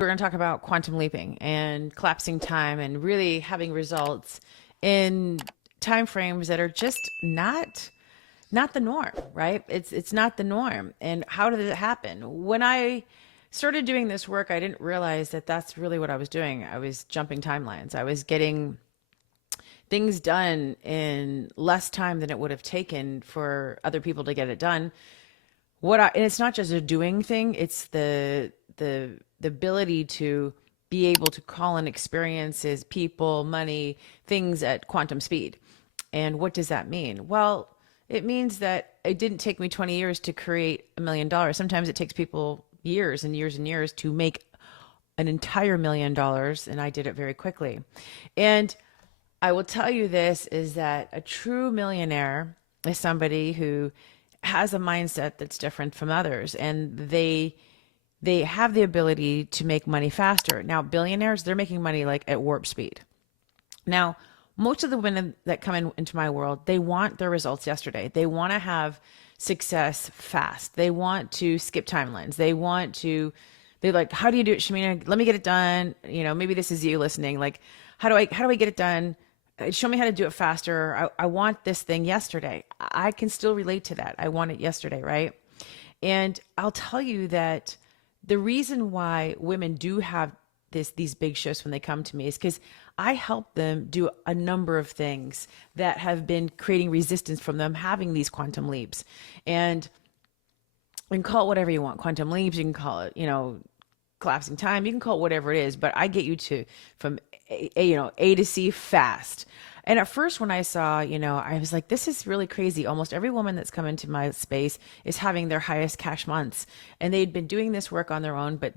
We're going to talk about quantum leaping and collapsing time and really having results in time frames that are just not the norm, right? It's not the norm. And how did it happen? When I started doing this work, I didn't realize that that's really what I was doing. I was jumping timelines. I was getting things done in less time than it would have taken for other people to get it done. And it's not just a doing thing, it's the ability to be able to call in experiences, people, money, things at quantum speed. And what does that mean? Well, it means that it didn't take me 20 years to create $1 million. Sometimes it takes people years and years and years to make an entire $1 million, and I did it very quickly. And I will tell you this is that a true millionaire is somebody who has a mindset that's different from others, and they have the ability to make money faster. Now, billionaires, they're making money like at warp speed. Now, most of the women that come into my world, they want their results yesterday. They want to have success fast. They want to skip timelines. They're like, how do you do it, Shamina? Let me get it done. Maybe this is you listening. Like, how do I get it done? Show me how to do it faster. I want this thing yesterday. I can still relate to that. I want it yesterday, right? And I'll tell you that the reason why women do have these big shifts when they come to me is because I help them do a number of things that have been creating resistance from them having these quantum leaps. And you can call it whatever you want, quantum leaps, you can call it, collapsing time, you can call it whatever it is, but I get you to from A to C fast. And at first when I saw, I was like, this is really crazy. Almost every woman that's come into my space is having their highest cash months. And they'd been doing this work on their own, but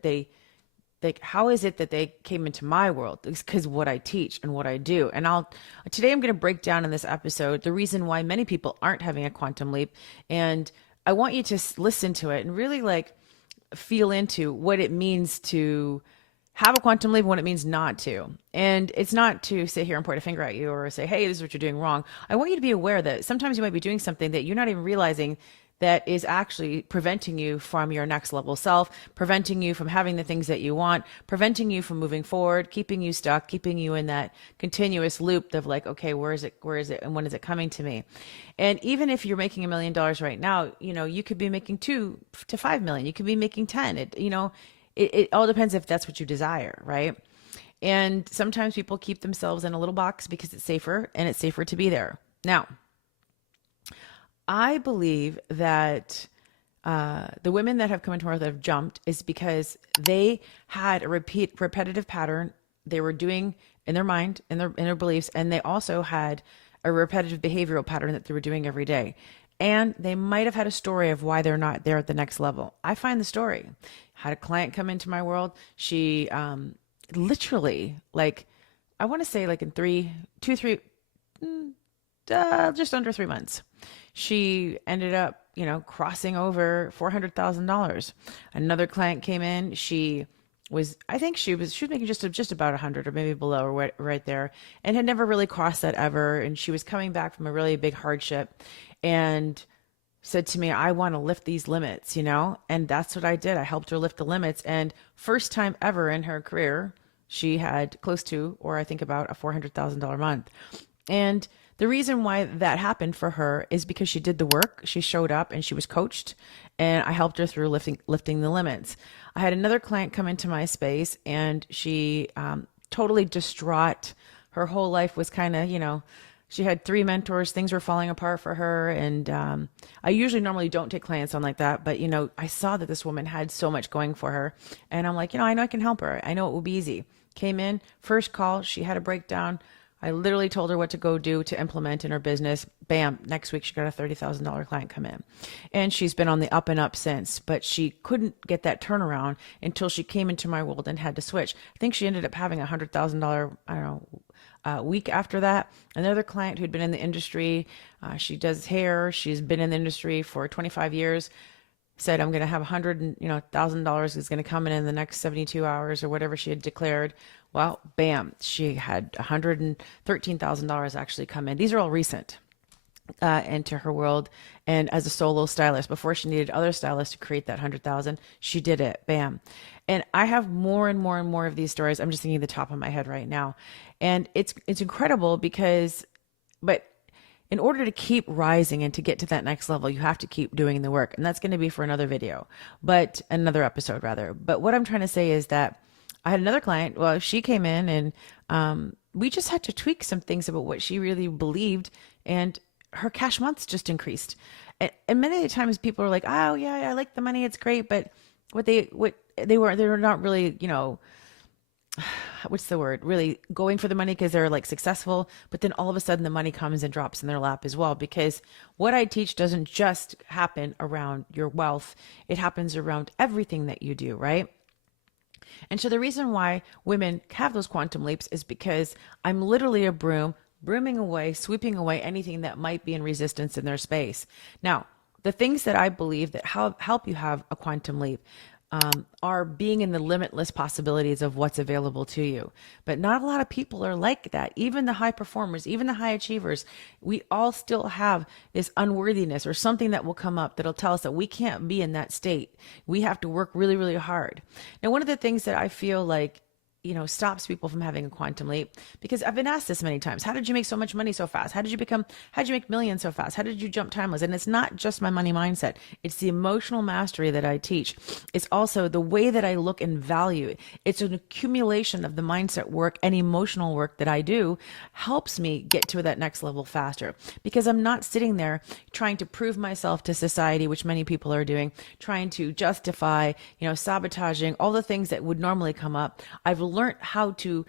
like, how is it that they came into my world? It's because what I teach and what I do. And today I'm going to break down in this episode the reason why many people aren't having a quantum leap. And I want you to listen to it and really like feel into what it means to have a quantum leap and what it means not to. And it's not to sit here and point a finger at you or say, hey, this is what you're doing wrong. I want you to be aware that sometimes you might be doing something that you're not even realizing that is actually preventing you from your next level self, preventing you from having the things that you want, preventing you from moving forward, keeping you stuck, keeping you in that continuous loop of like, okay, where is it? And when is it coming to me? And even if you're making $1 million right now, you could be making 2 to 5 million. You could be making 10. It all depends if that's what you desire, right? And sometimes people keep themselves in a little box because it's safer and it's safer to be there. Now, I believe that the women that have come into our life that have jumped is because they had a repetitive pattern they were doing in their mind, in their beliefs, and they also had a repetitive behavioral pattern that they were doing every day. And they might have had a story of why they're not there at the next level. I find the story. Had a client come into my world. She literally, like, I want to say like in just under 3 months, she ended up, crossing over $400,000. Another client came in. I think she was making just about 100 or maybe below or right there, and had never really crossed that ever. And she was coming back from a really big hardship and said to me, I want to lift these limits, and that's what I did. I helped her lift the limits. And first time ever in her career, she had close to, or I think about a $400,000 month. And the reason why that happened for her is because she did the work, she showed up, and she was coached, and I helped her through lifting the limits. I had another client come into my space, and she totally distraught. Her whole life was kind of, she had 3 mentors, things were falling apart for her, and I usually normally don't take clients on like that, but I saw that this woman had so much going for her, and I'm like, I know I can help her. I know it will be easy. Came in, first call, she had a breakdown. I literally told her what to go do to implement in her business. Bam, next week she got a $30,000 client come in. And she's been on the up and up since, but she couldn't get that turnaround until she came into my world and had to switch. I think she ended up having a $100,000, week after that. Another client who'd been in the industry, she does hair. She's been in the industry for 25 years. Said, I'm going to have $100,000 is going to come in the next 72 hours or whatever she had declared. Well, bam, she had $113,000 actually come in. These are all recent into her world. And as a solo stylist, before she needed other stylists to create that 100,000, she did it. Bam. And I have more and more and more of these stories. I'm just thinking the top of my head right now. And it's incredible because, but in order to keep rising and to get to that next level, you have to keep doing the work. And that's going to be for another video, but another episode rather. But what I'm trying to say is that I had another client. Well, she came in and we just had to tweak some things about what she really believed. And her cash months just increased. And many times people are like, oh, yeah, I like the money. It's great. But they were not really, what's the word, really going for the money because they're like successful, but then all of a sudden the money comes and drops in their lap as well, because what I teach doesn't just happen around your wealth, it happens around everything that you do, right? And so the reason why women have those quantum leaps is because I'm literally a broom, brooming away, sweeping away anything that might be in resistance in their space. Now, the things that I believe that help you have a quantum leap are being in the limitless possibilities of what's available to you. But not a lot of people are like that. Even the high performers, even the high achievers, we all still have this unworthiness or something that will come up that'll tell us that we can't be in that state. We have to work really, really hard. Now, one of the things that I feel like stops people from having a quantum leap, because I've been asked this many times. How did you make so much money so fast? How did you make millions so fast? How did you jump timeless? And it's not just my money mindset. It's the emotional mastery that I teach. It's also the way that I look and value. It's an accumulation of the mindset work and emotional work that I do helps me get to that next level faster, because I'm not sitting there trying to prove myself to society, which many people are doing, trying to justify, sabotaging all the things that would normally come up. I've learned how to,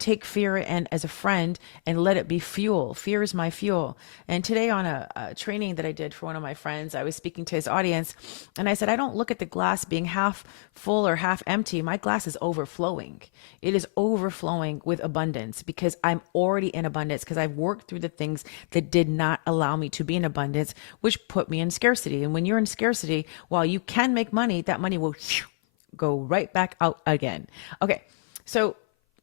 take fear and as a friend and let it be fuel. Fear is my fuel. And today on a training that I did for one of my friends, I was speaking to his audience and I said, I don't look at the glass being half full or half empty. My glass is overflowing. It is overflowing with abundance because I'm already in abundance, because I've worked through the things that did not allow me to be in abundance, which put me in scarcity. And when you're in scarcity, while you can make money, that money will go right back out again. Okay. So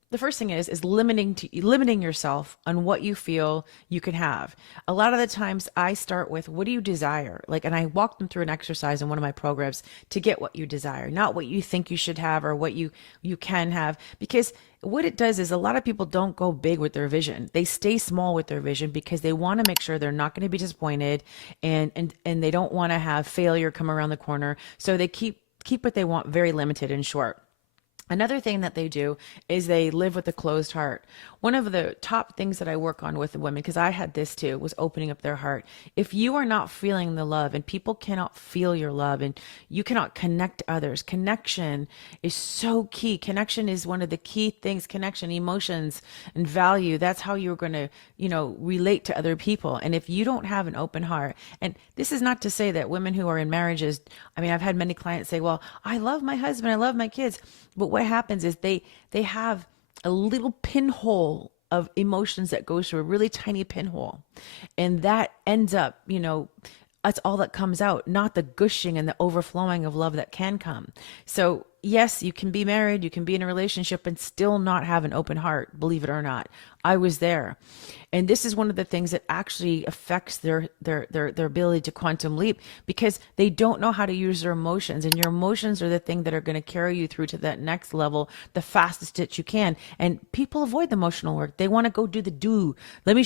the first thing is limiting yourself on what you feel you can have. A lot of the times I start with, what do you desire? And I walk them through an exercise in one of my programs to get what you desire, not what you think you should have or what you can have. Because what it does is a lot of people don't go big with their vision. They stay small with their vision because they want to make sure they're not going to be disappointed, and they don't want to have failure come around the corner. So they keep what they want very limited and short. Another thing that they do is they live with a closed heart. One of the top things that I work on with the women, because I had this too, was opening up their heart. If you are not feeling the love, and people cannot feel your love, and you cannot connect others, connection is so key. Connection is one of the key things. Connection, emotions, and value. That's how you're going to, relate to other people. And if you don't have an open heart, and this is not to say that women who are in marriages, I've had many clients say, well, I love my husband, I love my kids. But what happens is they have a little pinhole of emotions that goes through a really tiny pinhole. And that ends up, that's all that comes out, not the gushing and the overflowing of love that can come. So yes, you can be married, you can be in a relationship and still not have an open heart, believe it or not. I was there. And this is one of the things that actually affects their ability to quantum leap, because they don't know how to use their emotions. And your emotions are the thing that are going to carry you through to that next level the fastest that you can. And people avoid the emotional work. They want to go do the do. Let me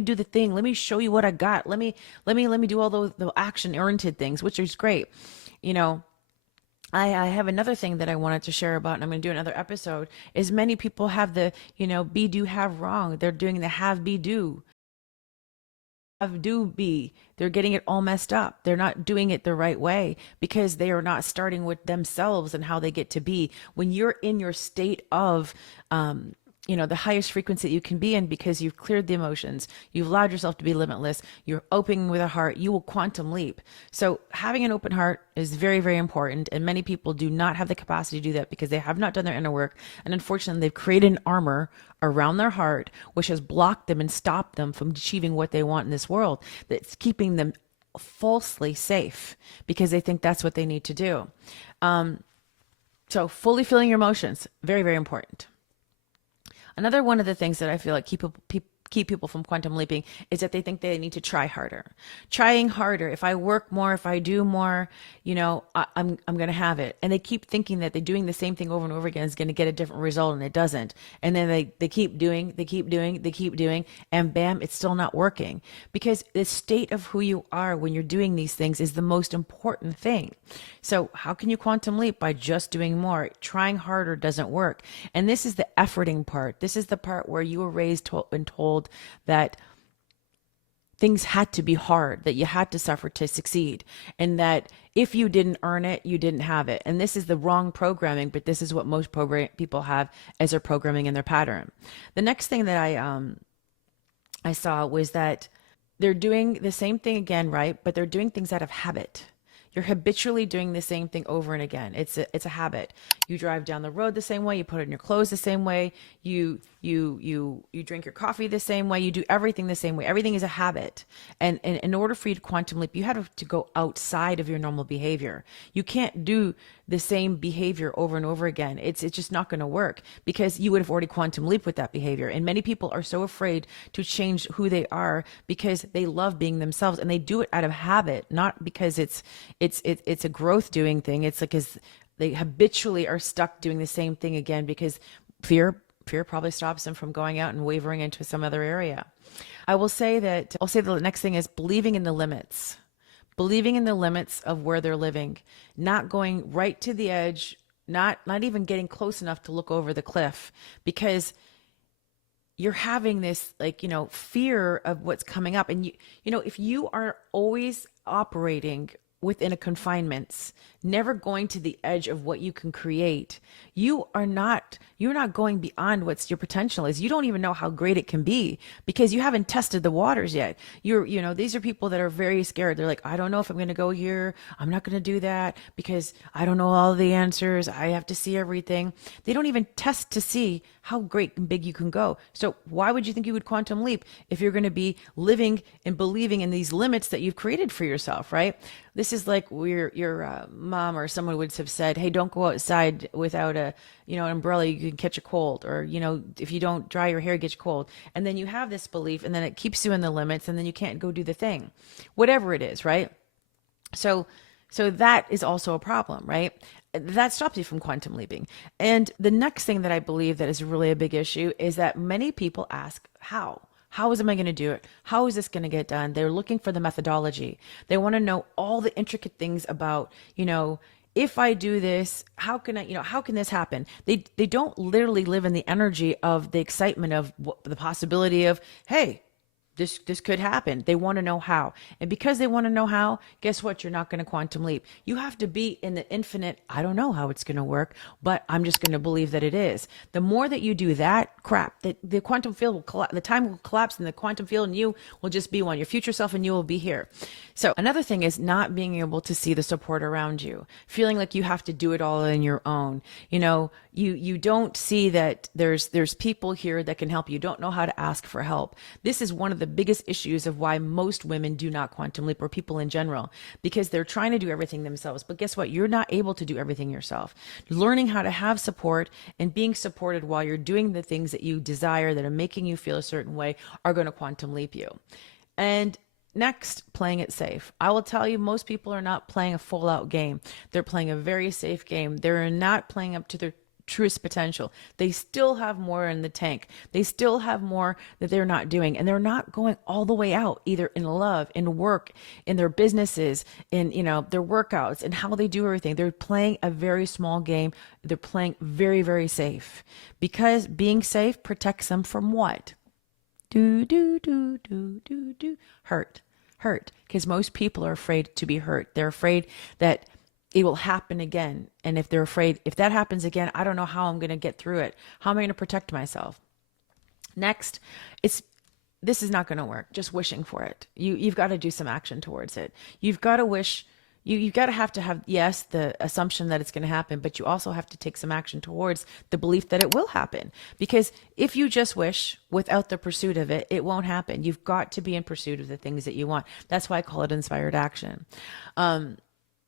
do the thing. Let me show you what I got. Let me do all those the action oriented things, which is great. I have another thing that I wanted to share about, and I'm going to do another episode, is many people have the, be, do, have wrong. They're doing the have, be, do. Have, do, be. They're getting it all messed up. They're not doing it the right way because they are not starting with themselves and how they get to be. When you're in your state of, the highest frequency that you can be in, because you've cleared the emotions, you've allowed yourself to be limitless, you're opening with a heart, you will quantum leap. So having an open heart is very, very important. And many people do not have the capacity to do that because they have not done their inner work. And unfortunately, they've created an armor around their heart, which has blocked them and stopped them from achieving what they want in this world. That's keeping them falsely safe because they think that's what they need to do. So fully feeling your emotions, very, very important. Another one of the things that I feel like keep people from quantum leaping is that they think they need to try harder. Trying harder. If I work more, if I do more, I'm going to have it. And they keep thinking that they're doing the same thing over and over again is going to get a different result, and it doesn't. And then they keep doing, they keep doing, they keep doing, and bam, it's still not working. Because the state of who you are when you're doing these things is the most important thing. So how can you quantum leap? By just doing more. Trying harder doesn't work. And this is the efforting part. This is the part where you were raised and told that things had to be hard, that you had to suffer to succeed, and that if you didn't earn it, you didn't have it. And this is the wrong programming, but this is what most people have as their programming and their pattern. The next thing that I saw was that they're doing the same thing again, right? But they're doing things out of habit. You're habitually doing the same thing over and again. It's a habit. You drive down the road the same way. You put on your clothes the same way. You drink your coffee the same way. You do everything the same way. Everything is a habit. And in order for you to quantum leap, you have to go outside of your normal behavior. You can't do the same behavior over and over again. It's just not going to work, because you would have already quantum leaped with that behavior. And many people are so afraid to change who they are because they love being themselves, and they do it out of habit, not because it's a growth doing thing. It's like, because they habitually are stuck doing the same thing again, because fear probably stops them from going out and wavering into some other area. I'll say the next thing is believing in the limits. Believing in the limits of where they're living, not going right to the edge, not even getting close enough to look over the cliff, because you're having this fear of what's coming up. And if you are always operating within a confinements, never going to the edge of what you can create, you're not going beyond what's your potential is. You don't even know how great it can be, because you haven't tested the waters yet. These are people that are very scared. They're like, I don't know if I'm going to go here. I'm not going to do that because I don't know all the answers. I have to see everything. They don't even test to see how great and big you can go. So why would you think you would quantum leap if you're going to be living and believing in these limits that you've created for yourself, right? This is like where your mom or someone would have said, hey, don't go outside without an umbrella, you can catch a cold, or, if you don't dry your hair, you get a cold. And then you have this belief, and then it keeps you in the limits, and then you can't go do the thing, whatever it is, right? So that is also a problem, right? That stops you from quantum leaping. And the next thing that I believe that is really a big issue is that many people ask, how? How am I going to do it? How is this going to get done? They're looking for the methodology. They want to know all the intricate things about, if I do this, how can this happen? They don't literally live in the energy of the excitement of the possibility of, hey, this could happen. They want to know how. And because they want to know how, guess what? You're not going to quantum leap. You have to be in the infinite, I don't know how it's going to work, but I'm just going to believe that it is. The more that you do that crap, the quantum field will collapse, the time will collapse, and the quantum field and you will just be one. Your future self and you will be here. So another thing is not being able to see the support around you, feeling like you have to do it all on your own. You don't see that there's people here that can help you. You don't know how to ask for help. This is one of the biggest issues of why most women do not quantum leap, or people in general, because they're trying to do everything themselves. But guess what? You're not able to do everything yourself. Learning how to have support and being supported while you're doing the things that you desire that are making you feel a certain way are going to quantum leap you. And next, playing it safe. I will tell you, most people are not playing a full out game. They're playing a very safe game. They're not playing up to their truest potential. They still have more in the tank. They still have more that they're not doing, and they're not going all the way out, either in love, in work, in their businesses, in their workouts, and how they do everything. They're playing a very small game. They're playing very, very safe, because being safe protects them from what? Hurt. Because most people are afraid to be hurt. They're afraid that it will happen again. And if they're afraid, if that happens again, I don't know how I'm going to get through it. How am I going to protect myself? Next, this is not going to work. Just wishing for it. You've got to do some action towards it. You've got to wish. You've got to have, yes, the assumption that it's going to happen, but you also have to take some action towards the belief that it will happen. Because if you just wish without the pursuit of it, it won't happen. You've got to be in pursuit of the things that you want. That's why I call it inspired action.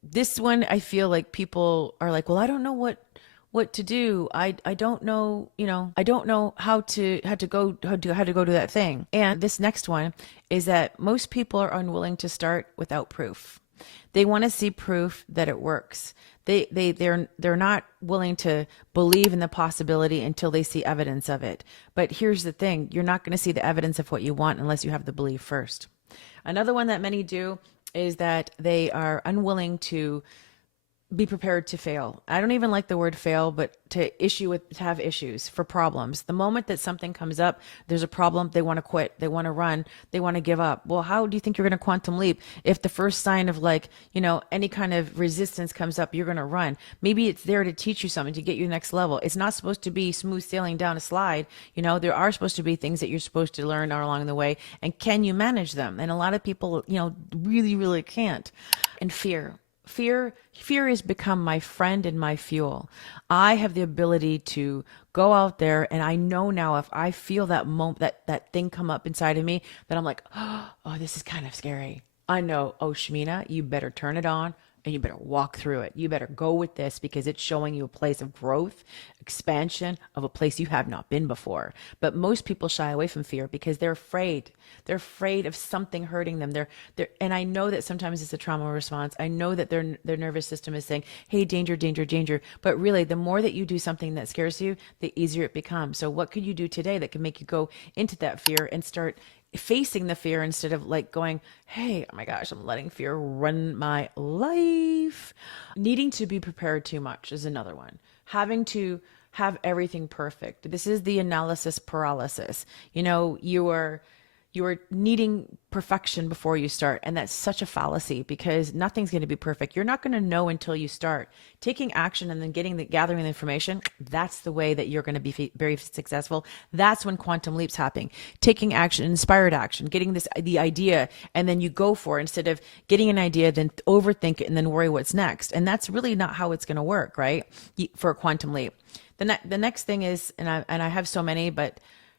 This one, I feel like people are like, well, I don't know what what to do. I don't know, I don't know how to go to that thing. And this next one is that most people are unwilling to start without proof. They want to see proof that it works. They're not willing to believe in the possibility until they see evidence of it. But here's the thing, you're not going to see the evidence of what you want unless you have the belief first. Another one that many do is that they are unwilling to be prepared to fail. I don't even like the word fail, but to have issues for problems. The moment that something comes up, there's a problem, they want to quit, they want to run, they want to give up. Well, how do you think you're going to quantum leap if the first sign of any kind of resistance comes up, you're going to run? Maybe it's there to teach you something, to get you to the next level. It's not supposed to be smooth sailing down a slide. There are supposed to be things that you're supposed to learn along the way. And can you manage them? And a lot of people, really, really can't. And fear has become my friend and my fuel. I have the ability to go out there, and I know now if I feel that moment, that thing come up inside of me, that I'm like, oh, this is kind of scary. I know, oh, Shamina, you better turn it on and you better walk through it. You better go with this because it's showing you a place of growth, expansion, of a place you have not been before. But most people shy away from fear because they're afraid. They're afraid of something hurting them. And I know that sometimes it's a trauma response. I know that their nervous system is saying, hey, danger, danger, danger. But really, the more that you do something that scares you, the easier it becomes. So what could you do today that can make you go into that fear and start facing the fear instead of going, hey, oh my gosh, I'm letting fear run my life. Needing to be prepared too much is another one. Having to have everything perfect. This is the analysis paralysis. You are needing perfection before you start. And that's such a fallacy because nothing's going to be perfect. You're not going to know until you start taking action and then gathering the information. That's the way that you're going to be very successful. That's when quantum leaps happen. Taking action, inspired action, getting the idea, and then you go for it instead of getting an idea, then overthink it and then worry what's next. And that's really not how it's going to work, right? For a quantum leap. The next thing is, and I have so many, but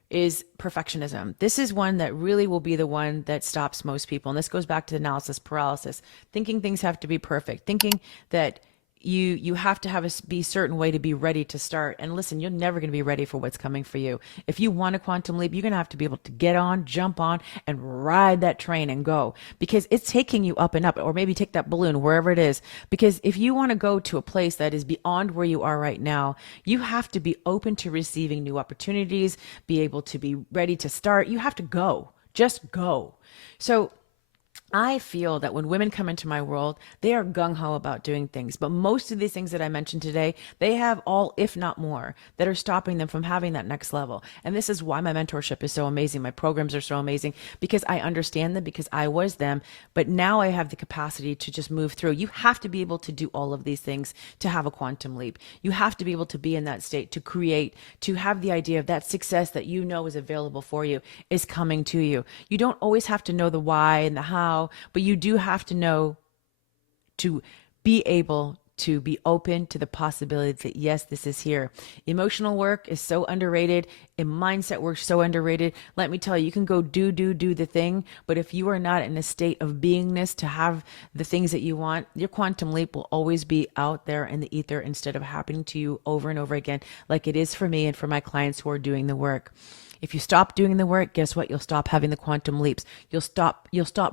is perfectionism. This is one that really will be the one that stops most people. And this goes back to the analysis paralysis, thinking things have to be perfect, thinking that you have to be a certain way to be ready to start. And listen, you're never going to be ready for what's coming for you. If you want a quantum leap, you're going to have to be able to jump on and ride that train and go, because it's taking you up and up, or maybe take that balloon wherever it is. Because if you want to go to a place that is beyond where you are right now, you have to be open to receiving new opportunities, be able to be ready to start. You have to go, just go. So I feel that when women come into my world, they are gung-ho about doing things. But most of these things that I mentioned today, they have all, if not more, that are stopping them from having that next level. And this is why my mentorship is so amazing. My programs are so amazing because I understand them, because I was them. But now I have the capacity to just move through. You have to be able to do all of these things to have a quantum leap. You have to be able to be in that state, to create, to have the idea of that success that you know is available for you is coming to you. You don't always have to know the why and the how, but you do have to know, to be able to be open to the possibility that yes, this is here. Emotional work is so underrated, and mindset work so underrated. Let me tell you, you can go do the thing, but if you are not in a state of beingness to have the things that you want, your quantum leap will always be out there in the ether instead of happening to you over and over again, like it is for me and for my clients who are doing the work. If you stop doing the work, guess what? You'll stop having the quantum leaps. You'll stop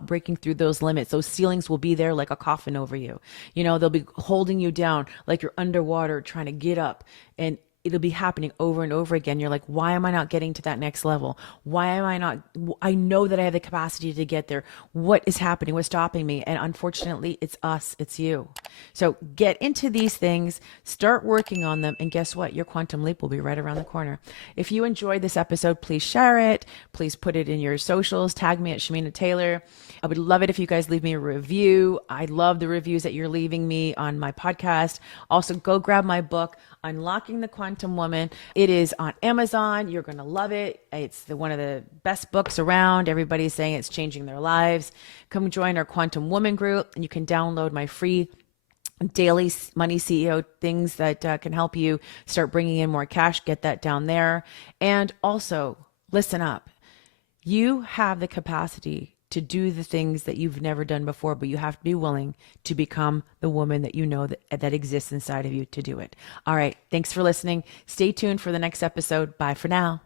breaking through those limits. Those ceilings will be there like a coffin over you. They'll be holding you down like you're underwater trying to get up, and it'll be happening over and over again. You're like, why am I not getting to that next level? Why am I not? I know that I have the capacity to get there. What is happening? What's stopping me? And unfortunately, it's us. It's you. So get into these things, start working on them, and guess what? Your quantum leap will be right around the corner. If you enjoyed this episode, please share it. Please put it in your socials. Tag me at Shamina Taylor. I would love it if you guys leave me a review. I love the reviews that you're leaving me on my podcast. Also, go grab my book, Unlocking the Quantum Woman. It is on Amazon. You're going to love it. It's one of the best books around. Everybody's saying it's changing their lives. Come join our Quantum Woman group, and you can download my free daily money CEO things that can help you start bringing in more cash. Get that down there. And also, listen up. You have the capacity to do the things that you've never done before, but you have to be willing to become the woman that you know that exists inside of you to do it. All right. Thanks for listening. Stay tuned for the next episode. Bye for now.